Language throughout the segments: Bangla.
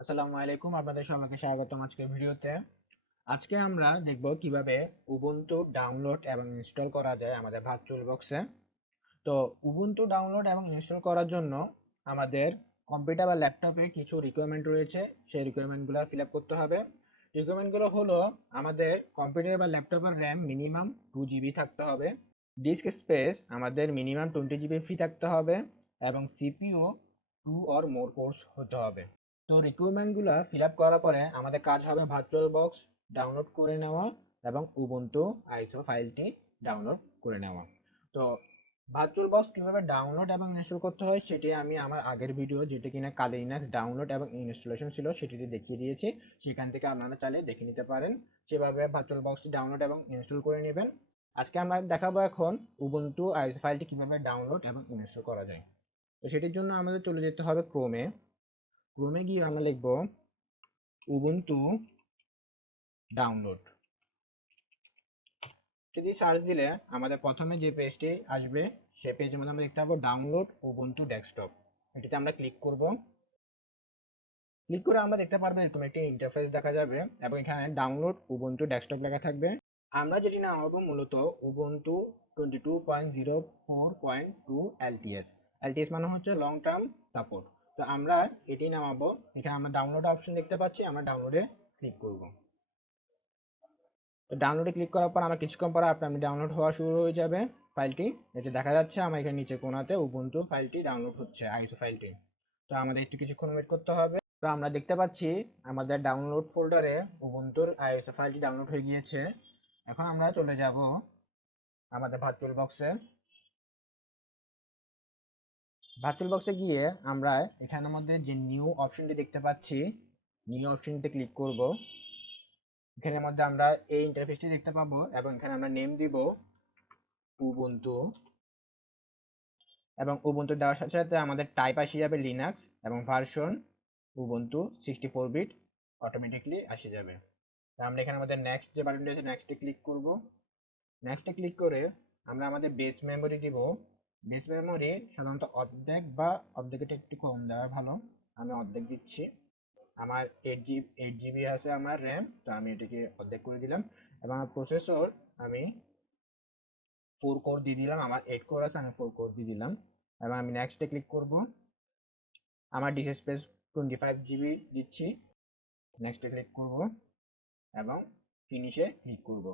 আসসালামু আলাইকুম, আপনাদের সবাইকে স্বাগতম আজকের ভিডিওতে। আজকে আমরা দেখব কিভাবে উবুন্টু ডাউনলোড এবং ইনস্টল করা যায় আমাদের ভার্চুয়াল বক্সে। তো উবুন্টু ডাউনলোড এবং ইনস্টল করার জন্য আমাদের কম্পিউটার বা ল্যাপটপে কিছু রিকোয়ারমেন্ট রয়েছে। সেই রিকোয়ারমেন্টগুলো ফিল আপ করতে হবে। রিকোয়ারমেন্টগুলো হলো আমাদের কম্পিউটার বা ল্যাপটপের র্যাম মিনিমাম 2 GB থাকতে হবে, ডিস্ক স্পেস আমাদের মিনিমাম 20 GB ফ্রি থাকতে হবে এবং সিপিইউ 2 or more কোর্স হতে হবে। তো রিকোয়ারমেন্টগুলো ফিল আপ করার পরে আমাদের কাজ হবে ভার্চুয়াল বক্স ডাউনলোড করে নেওয়া এবং উবুন্টু আইসো ফাইলটি ডাউনলোড করে নেওয়া। তো ভার্চুয়াল বক্স কিভাবে ডাউনলোড এবং ইনস্টল করতে হয় সেটি আমি আমার আগের ভিডিও, যেটা কিনা কালি লিনাক্স ডাউনলোড এবং ইনস্টলেশন ছিল, সেটিতে দেখিয়ে দিয়েছি। সেখান থেকে আপনারা চাইলে দেখে নিতে পারেন সেভাবে ভার্চুয়াল বক্সটি ডাউনলোড এবং ইনস্টল করে নেবেন। আজকে আমরা দেখাবো এখন উবুন্টু আইসো ফাইলটি কিভাবে ডাউনলোড এবং ইনস্টল করা যায়। তো সেটির জন্য আমাদের চলে যেতে হবে ক্রোমে। ক্রোমে গিয়ে আমরা লিখব উবুন্টু ডাউনলোড। যদি সার্চ দিলে আমাদের প্রথমে যে পেজটি আসবে সেই পেজের মধ্যে আমরা দেখতে পাবো ডাউনলোড উবুন্টু ডেস্কটপ। এটিতে আমরা ক্লিক করব। ক্লিক করে আমরা দেখতে পারবো এরকম একটি ইন্টারফেস দেখা যাবে এবং এখানে ডাউনলোড উবুন্টু ডেস্কটপ লেখা থাকবে। আমরা যেটি নামাবো মূলত উবুন্টু 22.04.2 LTS। LTS মানে হচ্ছে লং টার্ম সাপোর্ট। তো আমরা এটি নামাবো। এখানে আমরা ডাউনলোড অপশন দেখতে পাচ্ছি, আমরা ডাউনলোডে ক্লিক করব। তো ডাউনলোডে ক্লিক করার পর আমার কিছুক্ষণ পর আপনার ডাউনলোড হওয়া শুরু হয়ে যাবে ফাইলটি। এতে দেখা যাচ্ছে আমার এখানে নিচে কোণাতে উবুন্টু ফাইলটি ডাউনলোড হচ্ছে, আইসো ফাইলটি। তো আমাদের একটু কিছুক্ষণ ওয়েট করতে হবে। তো আমরা দেখতে পাচ্ছি আমাদের ডাউনলোড ফোল্ডারে উবুন্টুর আইসো ফাইলটি ডাউনলোড হয়ে গিয়েছে। এখন আমরা চলে যাব আমাদের ভার্চুয়াল বক্সে। ভার্চুয়াল বক্সে গিয়ে আমরা এখানের মধ্যে যে নিউ অপশনটি দেখতে পাচ্ছি, নিউ অপশনটিতে ক্লিক করব। এখানের মধ্যে আমরা এই ইন্টারফেসটি দেখতে পাবো এবং এখানে আমরা নেম দিব উবুন্টু এবং উবুন্টু দেওয়ার সাথে সাথে আমাদের টাইপ আসে যাবে লিনাক্স এবং ভার্সন উবুন্টু 64 বিট অটোমেটিকলি আসে যাবে। তো আমরা এখানে আমাদের নেক্সট যে বাটনটি আছে নেক্সটে ক্লিক করব। নেক্সটে ক্লিক করে আমরা আমাদের বেস মেমোরি দিব। বেস মেমোরি সাধারণত অর্ধেক বা অর্ধেকের একটু কম দেওয়া ভালো। আমি অর্ধেক দিচ্ছি। আমার 8 GB আছে আমার র্যাম, তো আমি এটাকে অর্ধেক করে দিলাম এবং আমার প্রসেসর আমি 4 কোর দিয়ে দিলাম। আমার 8 কোর আছে, আমি 4 কোর দিয়ে দিলাম এবং আমি নেক্সটে ক্লিক করব। আমার ডিস্ক স্পেস 25 GB দিচ্ছি। নেক্সটে ক্লিক করব এবং ফিনিশে ক্লিক করব।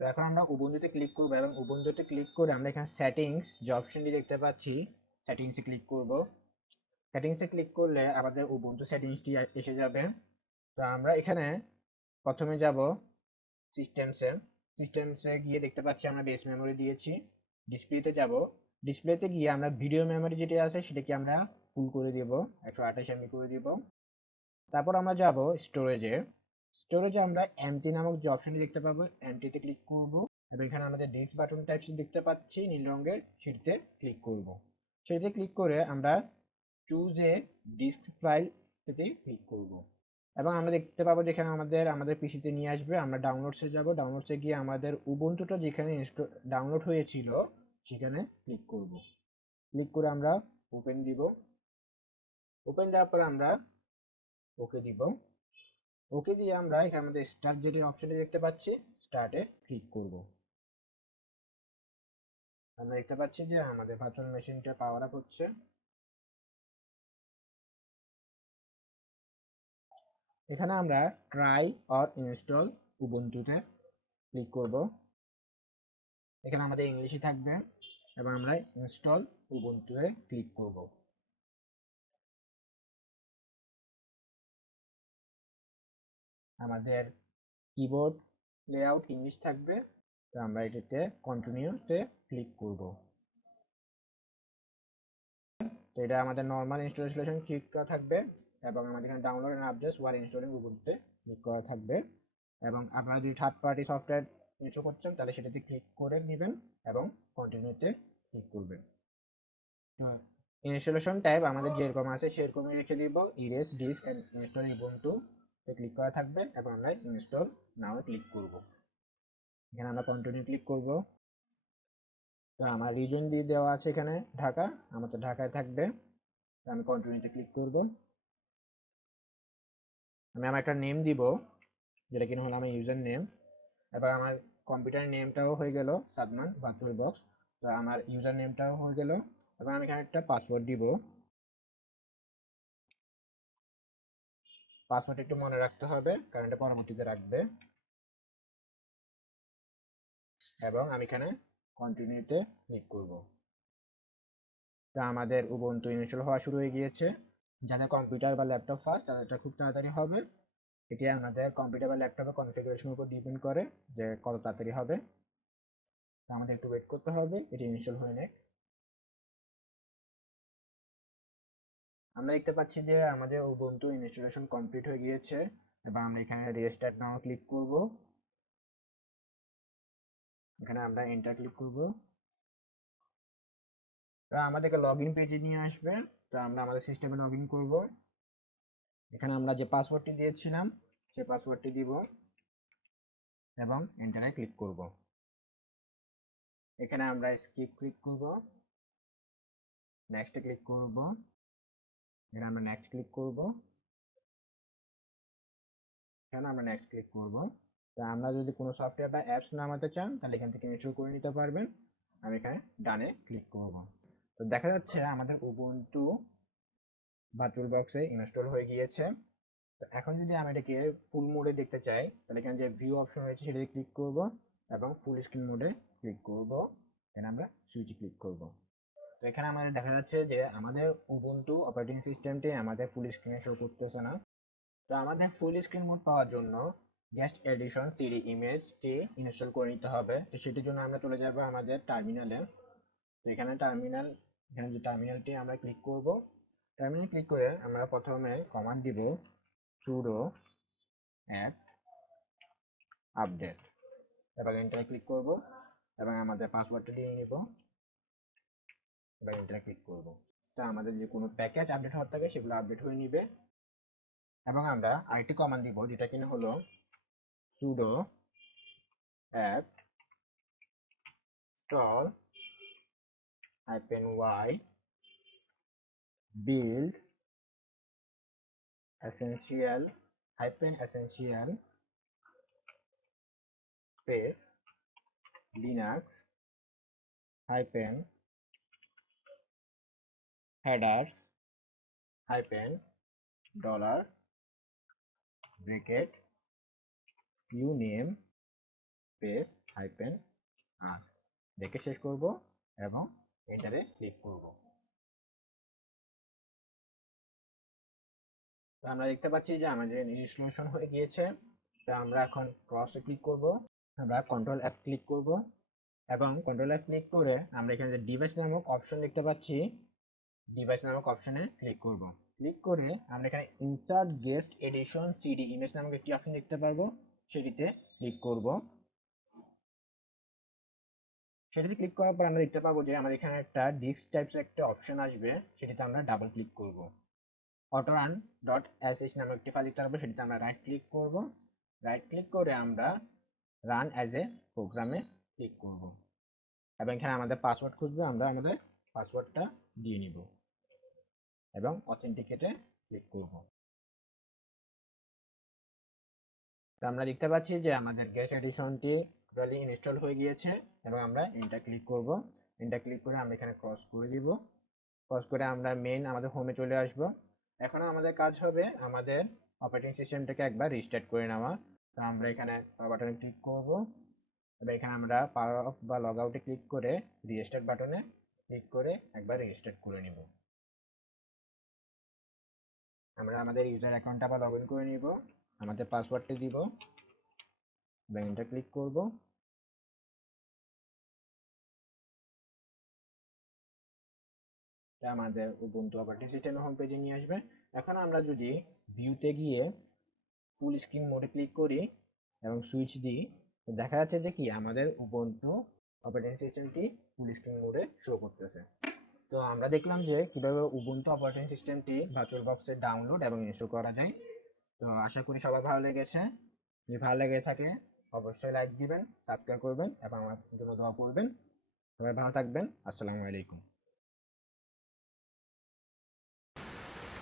তো এখন আমরা উবুন্টুতে ক্লিক করব এবং উবুন্টুতে ক্লিক করে আমরা এখানে সেটিংস যে অপশনটি দেখতে পাচ্ছি, সেটিংসে ক্লিক করব। সেটিংসে ক্লিক করলে আমাদের উবুন্টু সেটিংসটি এসে যাবে। তো আমরা এখানে প্রথমে যাব সিস্টেমসে। সিস্টেমসে গিয়ে দেখতে পাচ্ছি আমরা বেস মেমোরি দিয়েছি। ডিসপ্লেতে যাব। ডিসপ্লেতে গিয়ে আমরা ভিডিও মেমোরি যেটি আছে সেটাকে আমরা ফুল করে দেব, 128 MB করে দিব। তারপর আমরা যাব স্টোরেজে। স্টোরেজে আমরা এমটি নামক যে অপশনটি দেখতে পাবো, এমটিতে ক্লিক করব এবং এখানে আমাদের ডিস্ক বাটন টাইপস দেখতে পাচ্ছি নীল রঙের, সেটিতে ক্লিক করব। সেটিতে ক্লিক করে আমরা চুজ এ ডিস্ক ফাইল তে ক্লিক করব এবং আমরা দেখতে পাবো যেখানে আমাদের পিসিতে নিয়ে আসবে। আমরা ডাউনলোডসে যাব। ডাউনলোডসে গিয়ে আমাদের উবুন্টুটা যেখানে ডাউনলোড হয়েছিল সেখানে ক্লিক করব। ক্লিক করে আমরা ওপেন দিব। ওপেন দেওয়ার পর আমরা ওকে দিব। ওকে দিয়ে আমরা এখানে আমাদের স্টার্ট যেটি অপশনটি দেখতে পাচ্ছি, স্টার্টে ক্লিক করব। আমরা দেখতে পাচ্ছি যে আমাদের ভার্চুয়াল মেশিনটা পাওয়ার আপ হচ্ছে। এখানে আমরা ট্রাই অর ইনস্টল উবুন্টুতে ক্লিক করব। এখানে আমাদের ইংলিশে থাকবে এবং আমরা ইনস্টল উবুন্টুতে ক্লিক করব। আমাদের কিবোর্ড লেআউট ইংলিশ থাকবে, তো আমরা এটাতে কন্টিনিউতে ক্লিক করব। তো এটা আমাদের নরমাল ইনস্টলেশন ক্লিক করা থাকবে এবং আমাদের এখানে download and updates while installing উবুন্টুতে ক্লিক করা থাকবে এবং আপনারা যদি থার্ড পার্টি সফটওয়্যার ইনস্টল করছেন তাহলে সেটাতে ক্লিক করে নেবেন এবং কন্টিনিউতে ক্লিক করবেন। তো ইনস্টলেশন টাইপ আমাদের যেরকম আছে সেরকমই রেখে দিব। Erase disk and install Ubuntu তে ক্লিক করা থাকবে এবং আমরা ইনস্টল নাও ক্লিক করব। এখানে আমরা কন্টিনিউ ক্লিক করব। তো আমার রিজন দিয়ে দেওয়া আছে এখানে ঢাকা, আমার তো ঢাকায় থাকবে। তো আমি কন্টিনিউতে ক্লিক করব। আমি আমার একটা নেম দিব, যেটা কিনা হলো আমার ইউজার নেম। এবার আমার কম্পিউটার নেমটাও হয়ে গেল সাদমান ভার্চুয়াল বক্স। তো আমার ইউজার নেমটাও হয়ে গেল। এবং আমি এখানে একটা পাসওয়ার্ড দিব। পাসওয়ার্ড একটু মনে রাখতে হবে, কারণ এটা পরবর্তীতে রাখবে। এবং আমি এখানে কন্টিনিউতে ক্লিক করব। তো আমাদের উবুন্টু ইনস্টল হওয়া শুরু হয়ে গিয়েছে। যাদের কম্পিউটার বা ল্যাপটপ ফাস্ট তাদেরটা খুব তাড়াতাড়ি হবে। এটি আমাদের কম্পিউটার বা ল্যাপটপের কনফিগারেশনের উপর ডিপেন্ড করে যে কত তাড়াতাড়ি হবে। তো আমাদের একটু ওয়েট করতে হবে এটি ইনস্টল হয়ে নেয়। আমরা দেখতে পাচ্ছি যে আমাদের উবুন্টু ইনস্টলেশন কমপ্লিট হয়ে গিয়েছে। এবং আমরা এখানে রিস্টার্ট নাও ক্লিক করব। এখানে আমরা এন্টার ক্লিক করব। তো আমাদেরকে লগইন পেজে নিয়ে আসবে। তো আমরা আমাদের সিস্টেমে লগইন করব। এখানে আমরা যে পাসওয়ার্ডটি দিয়েছিলাম সেই পাসওয়ার্ডটি দিব এবং এন্টারে ক্লিক করব। এখানে আমরা স্কিপ ক্লিক করব, নেক্সটে ক্লিক করব। এখানে আমরা নেক্সট ক্লিক করব। এখানে আমরা নেক্সট ক্লিক করব। তো আমরা যদি কোনো সফটওয়্যার বা অ্যাপস নামাতে চান তাহলে এখান থেকে ইনস্টল করে নিতে পারবেন। আমি এখানে ডানে ক্লিক করব। তো দেখা যাচ্ছে আমাদের উবুন্টু ভার্চুয়াল বক্সে ইনস্টল হয়ে গিয়েছে। তো এখন যদি আমি এটাকে ফুল মোডে দেখতে চাই তাহলে এখানে যে ভিউ অপশন রয়েছে সেটাতে ক্লিক করব এবং ফুল স্ক্রিন মোডে ক্লিক করব। এখানে আমরা সুইচে ক্লিক করব। তো এখানে আমাদের দেখা যাচ্ছে যে আমাদের উবুন্টু অপারেটিং সিস্টেমটি আমাদের ফুল স্ক্রিনে শো করতেছে না। তো আমাদের ফুল স্ক্রিন মোড পাওয়ার জন্য গেস্ট এডিশন সিডি ইমেজটি ইনস্টল করে নিতে হবে। তো সেটির জন্য আমরা চলে যাব আমাদের টার্মিনালে। তো এখানে যে টার্মিনালটি আমরা ক্লিক করব। টার্মিনাল ক্লিক করে আমরা প্রথমে কমান্ড দিব sudo apt আপডেট। এবার এন্টার ক্লিক করব এবং আমাদের পাসওয়ার্ডটা দিয়ে নিব। এবার এন্টার ক্লিক করব। তো আমাদের যে কোনো প্যাকেজ আপডেট হওয়ার থাকে সেগুলো আপডেট হয়ে নিবে। এবং আমরা আরেকটি কমান্ড দিব যেটা কিনা হলো sudo apt install -y build essential space linux headers dollar bracket uname space r দেখে শেষ করব এবং এন্টারে ক্লিক করব। তো আমরা দেখতে পাচ্ছি যে আমাদের ইনস্টলেশন হয়ে গিয়েছে। তো আমরা এখন ক্রসে ক্লিক করব। আমরা কন্ট্রোল এফ ক্লিক করব এবং কন্ট্রোল এফ ক্লিক করে আমরা এখানে যে ডিভাইস নামক অপশন দেখতে পাচ্ছি, ডিভাইস নামক অপশনে ক্লিক করব। ক্লিক করে আমরা এখানে insert guest edition CD image নামক একটি অপশন দেখতে পারবো, সেটিতে ক্লিক করব। সেটিতে ক্লিক করার পর আমরা দেখতে পাবো যে আমাদের এখানে একটা ডিস্ক টাইপস একটা অপশন আসবে, সেটিতে আমরা ডাবল ক্লিক করব। অটোরান ডট sh নামক একটি ফাইল দেখতে পারবো, সেটিতে আমরা রাইট ক্লিক করব। রাইট ক্লিক করে আমরা রান অ্যাজ এ প্রোগ্রামে ক্লিক করব এবং এখানে আমাদের পাসওয়ার্ড খুঁজবে, আমরা আমাদের পাসওয়ার্ডটা দিয়ে নিব এবং অথেন্টিকেটে ক্লিক করব। তো আমরা দেখতে পাচ্ছি যে আমাদের গেস্ট এডিশনটি টোটালি ইনস্টল হয়ে গিয়েছে এবং আমরা এন্টার ক্লিক করব। এন্টার ক্লিক করে আমরা এখানে ক্রস করে দিব। ক্রস করে আমরা মেইন আমাদের হোমে চলে আসব। এখন আমাদের কাজ হবে আমাদের অপারেটিং সিস্টেমটাকে একবার রিস্টার্ট করে নেওয়া। তো আমরা এখানে পাওয়ার বাটনে ক্লিক করব। এবার এখানে আমরা পাওয়ার অফ বা লগ আউটে ক্লিক করে রিস্টার্ট বাটনে ক্লিক করে একবার রিস্টার্ট করে নিব। আমরা আমাদের ইউজার অ্যাকাউন্টটা আবার লগ ইন করে নিব, আমাদের পাসওয়ার্ডটি দিব এবং এন্টার ক্লিক করব। এটা আমাদের উবুন্টু অপারেটিং সিস্টেমের হোম পেজে নিয়ে আসবে। এখন আমরা যদি ভিউতে গিয়ে ফুল স্ক্রিন মোডে ক্লিক করি এবং সুইচ দিই, তো দেখা যাচ্ছে যে কি আমাদের উবুন্টু অপারেটিং সিস্টেমটি ফুল স্ক্রিন মোডে শো করতেছে। তো আমরা দেখলাম যে কিভাবে উবুন্টু অপারেটিং সিস্টেমটি ভার্চুয়াল বক্সে ডাউনলোড এবং ইনস্টল করা যায়। তো আশা করি সবার ভালো লেগেছে। যদি ভালো লেগে থাকে অবশ্যই লাইক দিবেন, সাবস্ক্রাইব করবেন এবং আমার জন্য দোয়া করবেন। সবাই ভালো থাকবেন। আসসালামু আলাইকুম।